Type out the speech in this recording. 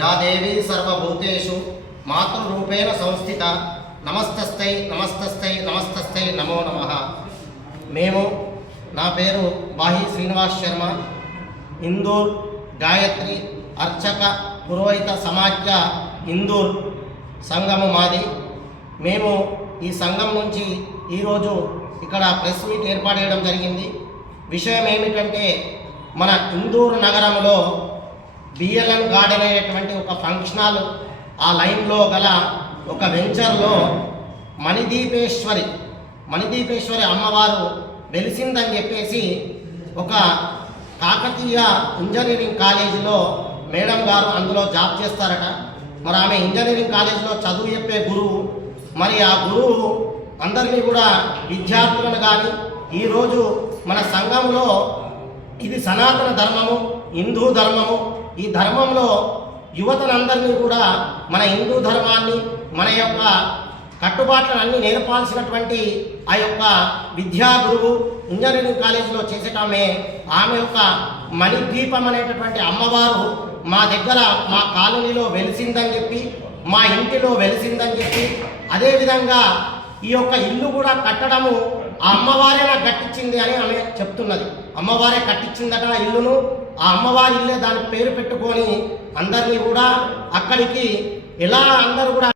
या देवी सर्वभूतेषु मातृरूपेण संस्थिता नमस्तस्यै नमस्तस्यै नमस्तस्यै नमो नमः। మేము నా పేరు బాహి శ్రీనివాస్ శర్మ, ఇందూర్ గాయత్రి అర్చక పురోహిత సమాఖ్య ఇందూర్ సంఘము మాది. మేము ఈ సంఘం నుంచి ఈరోజు ఇక్కడ ప్రెస్ మీట్ ఏర్పాటు చేయడం జరిగింది. విషయం ఏమిటంటే, మన ఇందూరు నగరంలో బిఎల్ఎన్ గార్డెన్ అనేటువంటి ఒక ఫంక్షన్ హాల్, ఆ లైన్లో గల ఒక వెంచర్లో మణిదీపేశ్వరి అమ్మవారు వెలిసిందని చెప్పేసి ఒక కాకతీయ ఇంజనీరింగ్ కాలేజీలో మేడం గారు అందులో జాబ్ చేస్తారట. మరి ఆమె ఇంజనీరింగ్ కాలేజీలో చదువు చెప్పే గురువు. మరి ఆ గురువు అందరినీ కూడా విద్యార్థులను కానీ ఈరోజు మన సంఘంలో ఇది సనాతన ధర్మము, హిందూ ధర్మము, ఈ ధర్మంలో యువతనందరినీ కూడా మన హిందూ ధర్మాన్ని, మన యొక్క కట్టుబాట్లన్నీ నేర్పాల్సినటువంటి ఆ యొక్క విద్యా గురువు ఇంజనీరింగ్ కాలేజీలో చేసేటామె. ఆమె యొక్క మణిద్వీపం అనేటటువంటి అమ్మవారు మా దగ్గర మా కాలనీలో వెలిసిందని చెప్పి, మా ఇంటిలో వెలిసిందని చెప్పి, అదేవిధంగా ఈ యొక్క ఇల్లు కూడా కట్టడము ఆ అమ్మవారే నాకు కట్టించింది అని ఆమె చెప్తున్నది. అమ్మవారే కట్టించిందట ఆ ఇల్లును. ఆ అమ్మవారి ఇల్లే దాని పేరు పెట్టుకొని అందరినీ కూడా అక్కడికి ఎలా అందరూ కూడా